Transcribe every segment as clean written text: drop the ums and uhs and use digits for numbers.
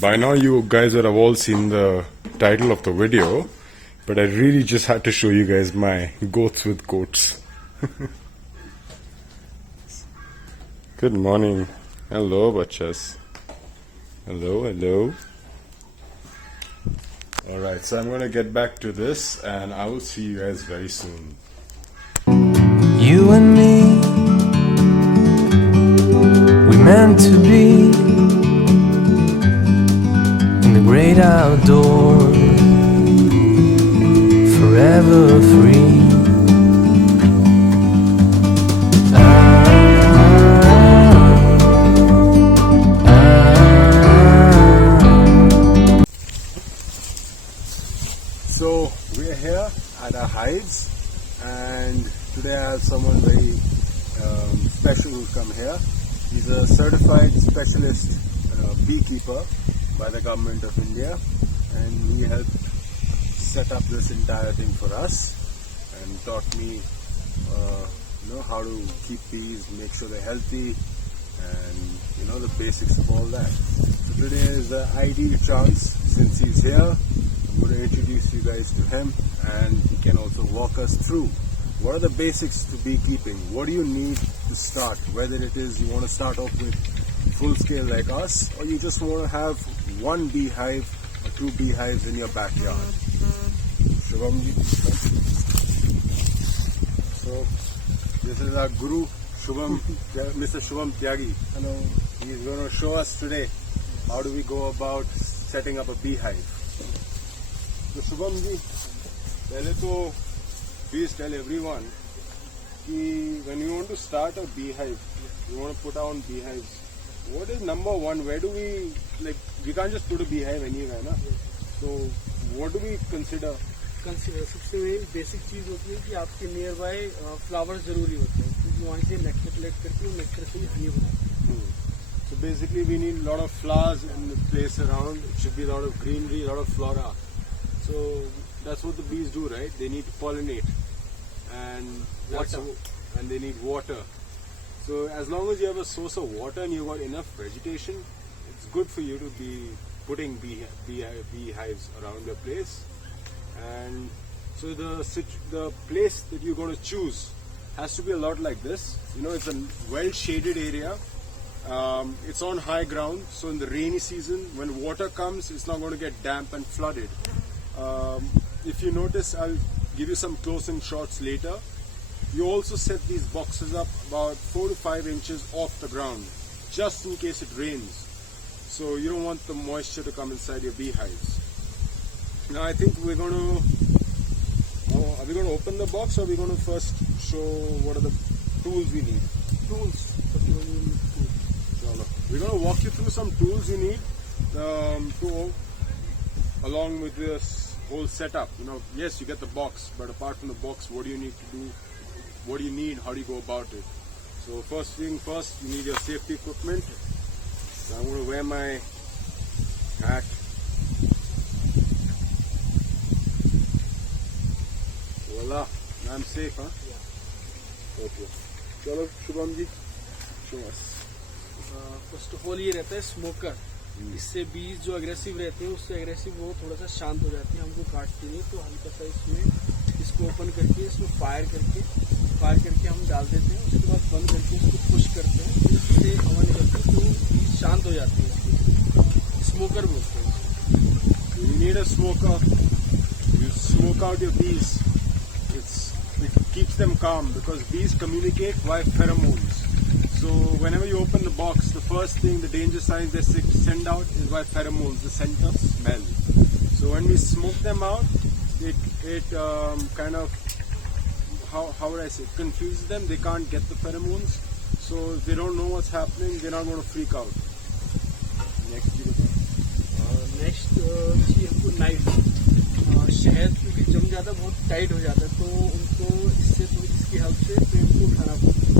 By now you guys would have all seen the title of the video, but I really just had to show you guys my goats with coats. Good morning. Hello, bachas. Hello, hello. Alright, so I'm going to get back to this and I will see you guys very soon. You and me, we meant to be in the great outdoors, forever free. So we're here at our hives, and today I have someone very special who's come here. He's a certified specialist beekeeper by the government of India, and he helped set up this entire thing for us and taught me how to keep bees, make sure they're healthy, and the basics of all that. So today is the ideal chance, since he's here, I'm going to introduce you guys to him, and he can also walk us through what are the basics to beekeeping. What do you need to start? Whether it is you want to start off with full scale like us, or you just want to have one beehive or two beehives in your backyard. Shubhamji. So this is our guru, Mr. Shubham Tyagi. Hello. He's going to show us today how do we go about setting up a beehive. So Shubham ji, पहले तो please tell everyone कि when you want to start a beehive, you want to put on beehives, what is number one? Where do we, we can't just put a beehive anywhere, na? So what do we consider? सबसे main basic चीज होती है कि आपके near by flowers जरूरी होते हैं, क्योंकि वहाँ से नेक्टर कलेक्ट करके वो नेक्टर से ही हनी बनाते हैं. So basically we need a lot of flowers in the place around. It should be a lot of greenery, a lot of flora. So that's what the bees do, right? They need to pollinate, and they need water. So as long as you have a source of water and you've got enough vegetation, it's good for you to be putting beehives around your place. And so the place that you're going to choose has to be a lot like this. It's a well shaded area. It's on high ground, so in the rainy season, when water comes, it's not going to get damp and flooded. If you notice, I'll give you some close-in shots later. You also set these boxes up about 4 to 5 inches off the ground, just in case it rains. So you don't want the moisture to come inside your beehives. Now I think we're going to, are we going to open the box, or are we going to first show what are the tools we need? Tools. We're going to walk you through some tools you need along with this whole setup. Yes, you get the box, but apart from the box, what do you need to do? What do you need? How do you go about it? So first thing first, you need your safety equipment. So I'm going to wear my hat. Voila, now I'm safe, huh? Yeah. Okay. Chalo, Shubham ji, show us. First of all ये रहता है smoker. इससे बीज जो aggressive रहते हैं, उससे aggressive वो थोड़ा सा शांत हो जाते हैं, हमको काटते नहीं. तो हल्का सा इसमें इसको ओपन करके इसमें फायर करके हम डाल देते हैं. उसके बाद बंद करके इसको पुश करते हैं, फिर इससे हवा निकलती है तो बीज शांत हो जाते हैं. स्मोकर बोलते हैं. You need a smoker. You smoke out your bees. It keeps them calm, because bees communicate via pheromones. So whenever you open the box, the first thing, the danger signs they send out is by pheromones, the scent of smell. So when we smoke them out, it kind of, how would I say, confuses them. They can't get the pheromones. So if they don't know what's happening, they're not going to freak out. Next चाहिए हमको knife. शहद क्योंकि जम जाता, बहुत tight हो जाता है, तो उनको इसकी हेल्प से पेड़ को उठाना पड़ता है.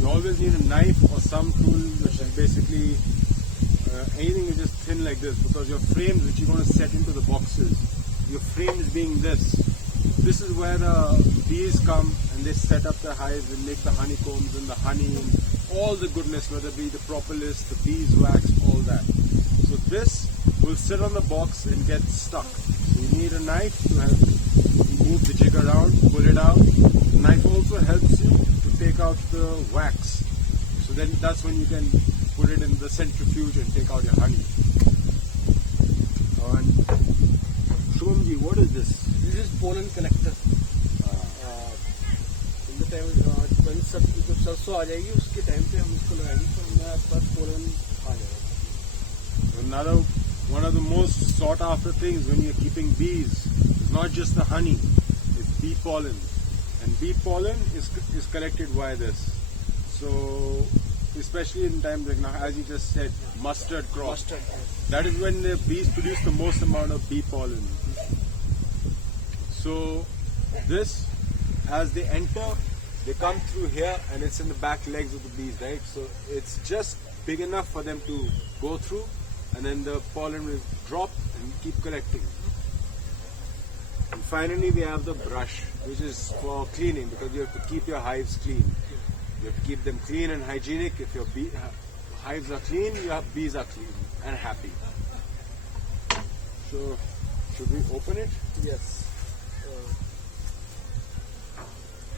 You always need a knife or some tool which is basically anything which is thin like this, because your frames which you're going to set into the boxes, your frames being this, this is where the bees come and they set up the hives and make the honeycombs and the honey and all the goodness, whether it be the propolis, the beeswax, all that. So this will sit on the box and get stuck. So you need a knife to help move the jig around, pull it out. The knife also helps you to take out the wax. So then that's when you can put it in the centrifuge and take out your honey. And Shubhamji, what is this? This is pollen collector. In the time when जब सरसों आ जाएगी उसके time पे हम इसको लगाएंगे तो हमारे पास pollen आ जाएगा. Another one of the most sought after things when you're keeping bees is not just the honey, it's bee pollen. And bee pollen is collected via this. So especially in times like now, as you just said, mustard crop. That is when the bees produce the most amount of bee pollen. So this, as they enter, they come through here and it's in the back legs of the bees, right? So it's just big enough for them to go through, and then the pollen will drop and keep collecting. And finally we have the brush, which is for cleaning, because you have to keep your hives clean. You have to keep them clean and hygienic. If your hives are clean, your bees are clean and happy. So, should we open it? Yes.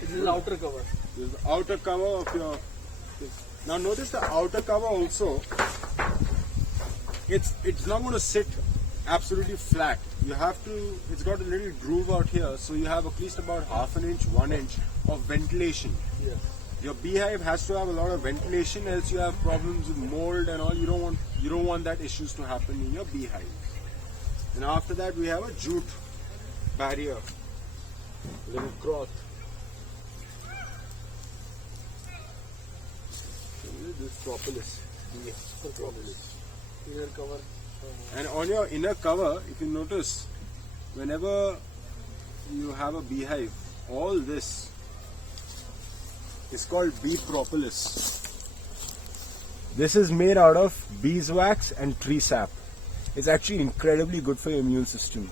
This is the outer cover. This is the outer cover of your... Now notice the outer cover also, it's not going to sit absolutely flat. You have to, it's got a little groove out here, so you have at least about half an inch, 1 inch of ventilation. Yes. Your beehive has to have a lot of ventilation, else you have problems with mold and all. You don't want that issues to happen in your beehive. And after that we have a jute barrier, little cloth. This propolis. Yes. Propolis. Inner cover. And on your inner cover, if you notice, whenever you have a beehive, all this is called bee propolis. This is made out of beeswax and tree sap. It's actually incredibly good for your immune system.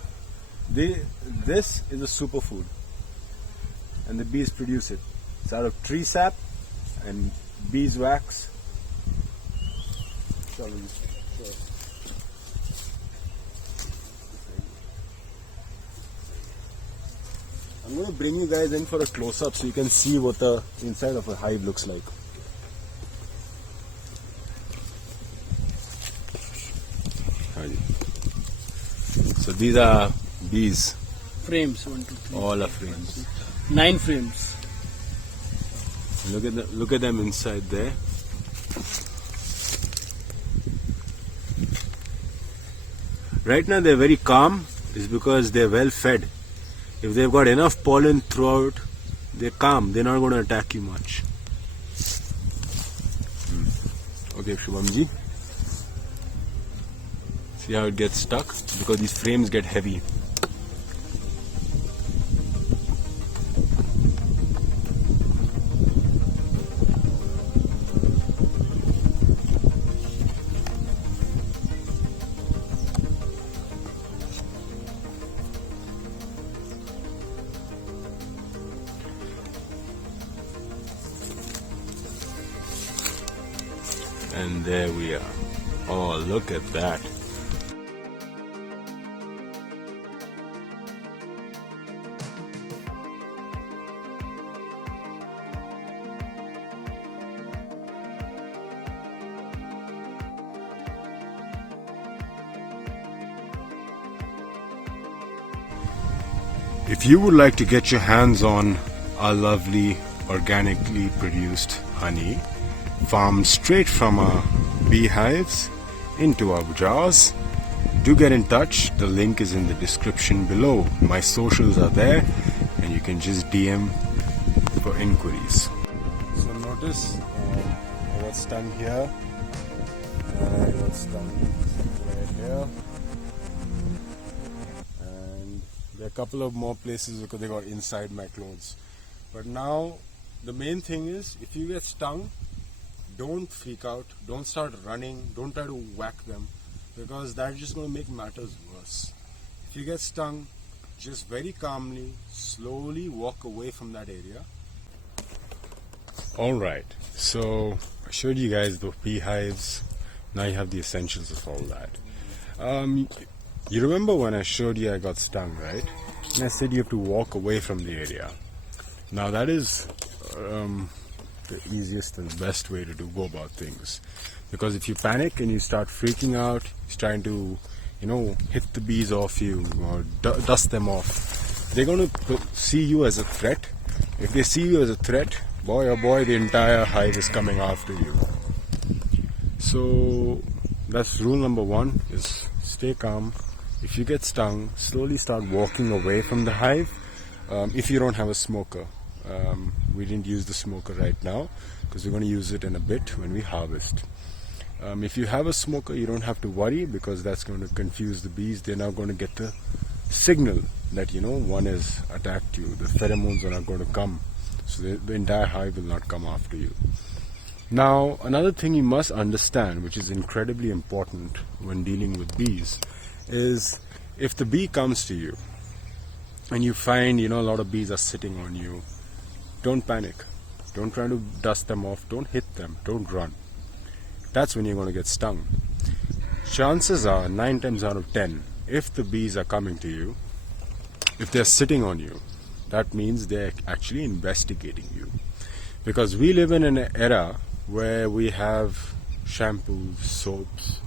This is a superfood, and the bees produce it. It's out of tree sap and beeswax. I'm going to bring you guys in for a close-up so you can see what the inside of a hive looks like. So these are bees. Frames, 1, 2, 3. All are frames. 9 frames. Look at them inside there. Right now they're very calm, is because they're well fed. If they've got enough pollen throughout, they're calm. They're not going to attack you much. Okay, Shubhamji. See how it gets stuck? Because these frames get heavy. And there we are. Oh, look at that. If you would like to get your hands on our lovely organically produced honey, farmed straight from our beehives into our jars, do get in touch. The link is in the description below. My socials are there and you can just DM for inquiries. So notice I got stung here and I got stung right here, and there are a couple of more places because they got inside my clothes. But now the main thing is, if you get stung, don't freak out, don't start running, don't try to whack them, because that's just going to make matters worse. If you get stung, just very calmly, slowly walk away from that area. Alright, so I showed you guys the beehives. Now you have the essentials of all that. You remember when I showed you I got stung, right? And I said you have to walk away from the area. Now that is the easiest and best way to go about things. Because if you panic and you start freaking out, trying to, hit the bees off you or dust them off, they're going to see you as a threat. If they see you as a threat, boy oh boy, the entire hive is coming after you. So that's rule number one, is stay calm. If you get stung, slowly start walking away from the hive. If you don't have a smoker, we didn't use the smoker right now because we're going to use it in a bit when we harvest. If you have a smoker, you don't have to worry because that's going to confuse the bees. They're now going to get the signal that one has attacked you. The pheromones are not going to come, so the entire hive will not come after you. Now another thing you must understand, which is incredibly important when dealing with bees, is if the bee comes to you and you find a lot of bees are sitting on you, don't panic. Don't try to dust them off. Don't hit them. Don't run. That's when you're going to get stung. Chances are 9 times out of 10, if the bees are coming to you, if they're sitting on you, that means they're actually investigating you. Because we live in an era where we have shampoos, soaps,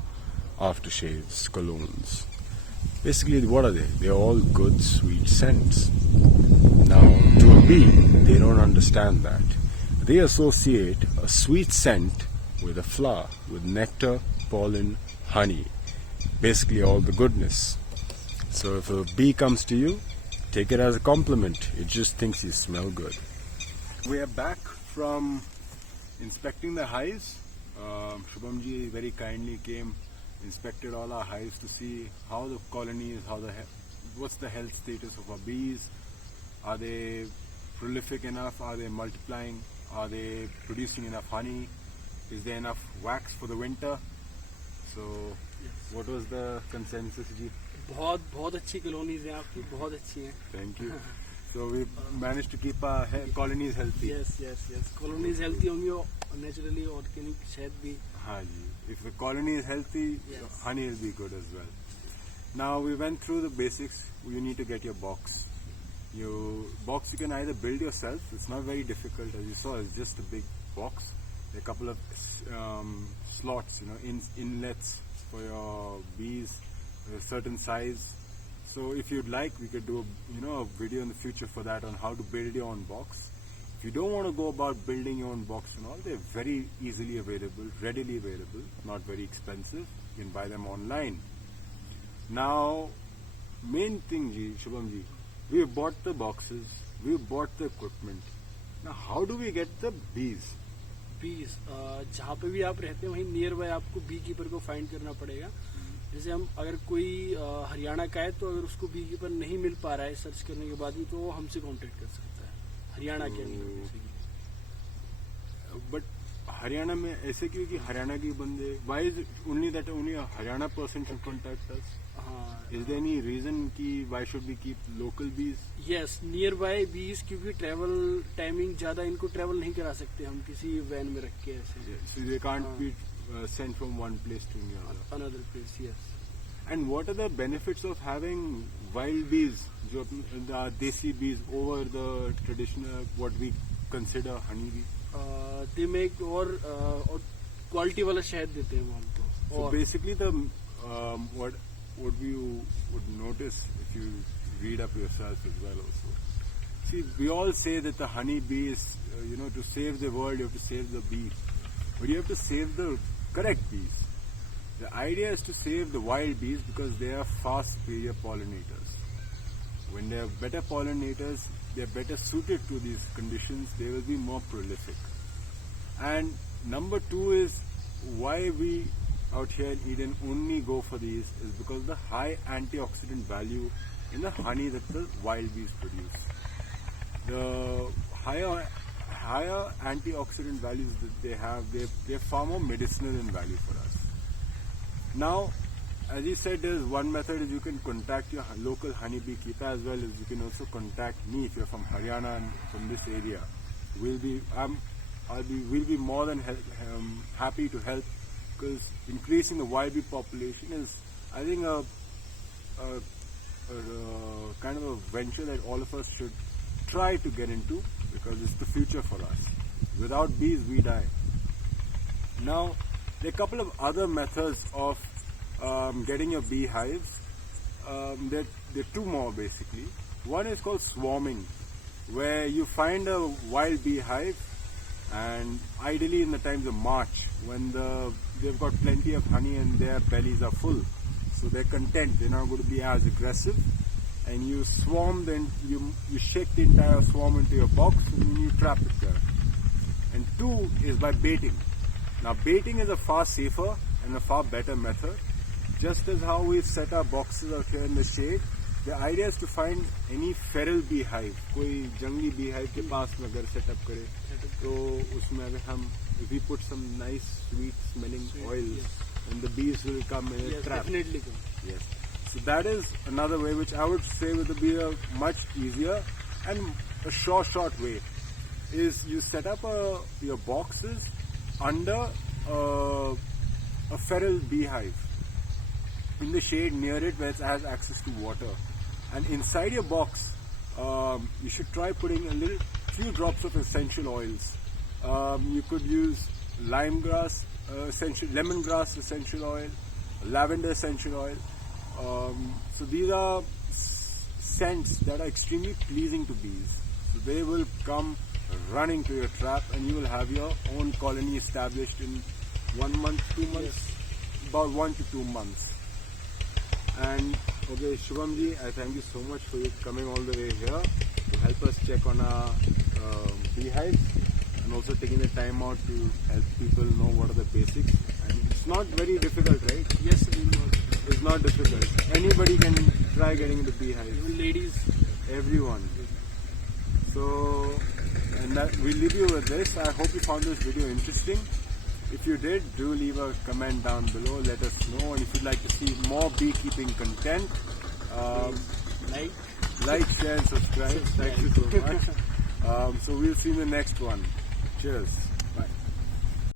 aftershaves, colognes. Basically, what are they? They're all good, sweet scents. Now, to a bee, they don't understand that. They associate a sweet scent with a flower, with nectar, pollen, honey. Basically, all the goodness. So if a bee comes to you, take it as a compliment. It just thinks you smell good. We are back from inspecting the hives. Shubhamji very kindly came, inspected all our hives to see how the colony is, what's the health status of our bees. Are they prolific enough? Are they multiplying? Are they producing enough honey? Is there enough wax for the winter? So, yes. What was the consensus, ji? बहुत अच्छी colonies हैं आपकी, बहुत अच्छी हैं. Thank you. So we managed to keep our colonies healthy. Yes. Colonies healthy होंगी, naturally organic शहद भी. हाँ जी. If the colony is healthy, yes, honey will be good as well. Now we went through the basics. You need to get your box. Your box you can either build yourself. It's not very difficult, as you saw. It's just a big box. There are a couple of slots, inlets for your bees, a certain size. So if you'd like, we could do a video in the future for that on how to build your own box. If you don't want to go about building your own box and all, they're very easily available, readily available, not very expensive. You can buy them online. Now, main thing, Shubham ji, we have bought the boxes, we have bought the equipment. Now, how do we get the bees? Bees, जहाँ पे भी आप रहते हैं वहीं near by आपको bee keeper को find करना पड़ेगा. जैसे हम अगर कोई हरियाणा का है तो अगर उसको बी कीपर नहीं मिल पा रहा है सर्च करने के बाद भी तो वो हमसे कांटेक्ट कर सकता है हरियाणा के अंदर. बट हरियाणा में ऐसे क्यों कि हरियाणा के बंदे, why is it only that only a Haryana person should contact us? Is there any reason कि why should we keep local bees? Yes, nearby bees क्योंकि travel timing ज़्यादा इनको travel नहीं करा सकते हम किसी वैन में रख के ऐसे. So they can't be sent from one place to another place. Yes. And what are the benefits of having wild bees, the desi bees, over the traditional what we consider honey bee? They make और quality वाला शहद देते हैं वो हमको. So basically the what you would notice if you read up yourself as well also. See, we all say that the honey bee is, to save the world you have to save the bee. But you have to save the correct bees. The idea is to save the wild bees because they are far superior pollinators. When they are better pollinators, they are better suited to these conditions, they will be more prolific. And number two is why we out here in Eden only go for these is because the high antioxidant value in the honey that the wild bees produce. The higher antioxidant values that they have, they're far more medicinal in value for us. Now, as you said, there's one method is you can contact your local honeybee keeper, as well as you can also contact me if you're from Haryana and from this area. We'll be more than happy to help, because increasing the wild bee population is, I think, a kind of a venture that all of us should try to get into, because it's the future for us. Without bees, we die. Now, there are a couple of other methods of getting your beehives. There are two more basically. One is called swarming, where you find a wild beehive, and ideally in the times of March, when they've got plenty of honey and their bellies are full, so they're content, they're not going to be as aggressive, and you swarm, then you shake the entire swarm into your box and then you trap it there. And two is by baiting. Now baiting is a far safer and a far better method. Just as how we set our boxes out here in the shade, the idea is to find any feral beehive, कोई जंगली beehive के पास में अगर setup करे, तो उसमें अगर हम, if we put some nice sweet smelling oils, and the bees will come and trap. Definitely come. Yes. So that is another way, which I would say would be a much easier and a short way. Is you set up your boxes under a feral beehive in the shade near it, where it has access to water, and inside your box you should try putting a few drops of essential oils. You could use lemongrass essential oil, lavender essential oil. So these are scents that are extremely pleasing to bees. So they will come running to your trap, and you will have your own colony established in 1 month, 2 months, about 1 to 2 months. And okay, Shubham ji, I thank you so much for you coming all the way here to help us check on our beehives, and also taking the time out to help people know what are the basics. And it's not very difficult, right? Yes, we know. It's not difficult. Anybody can try getting into beehives. Even ladies. Everyone. So, and we'll leave you with this. I hope you found this video interesting. If you did, do leave a comment down below. Let us know. And if you'd like to see more beekeeping content, like, share, and subscribe. Thank you so much. So we'll see you in the next one. Cheers.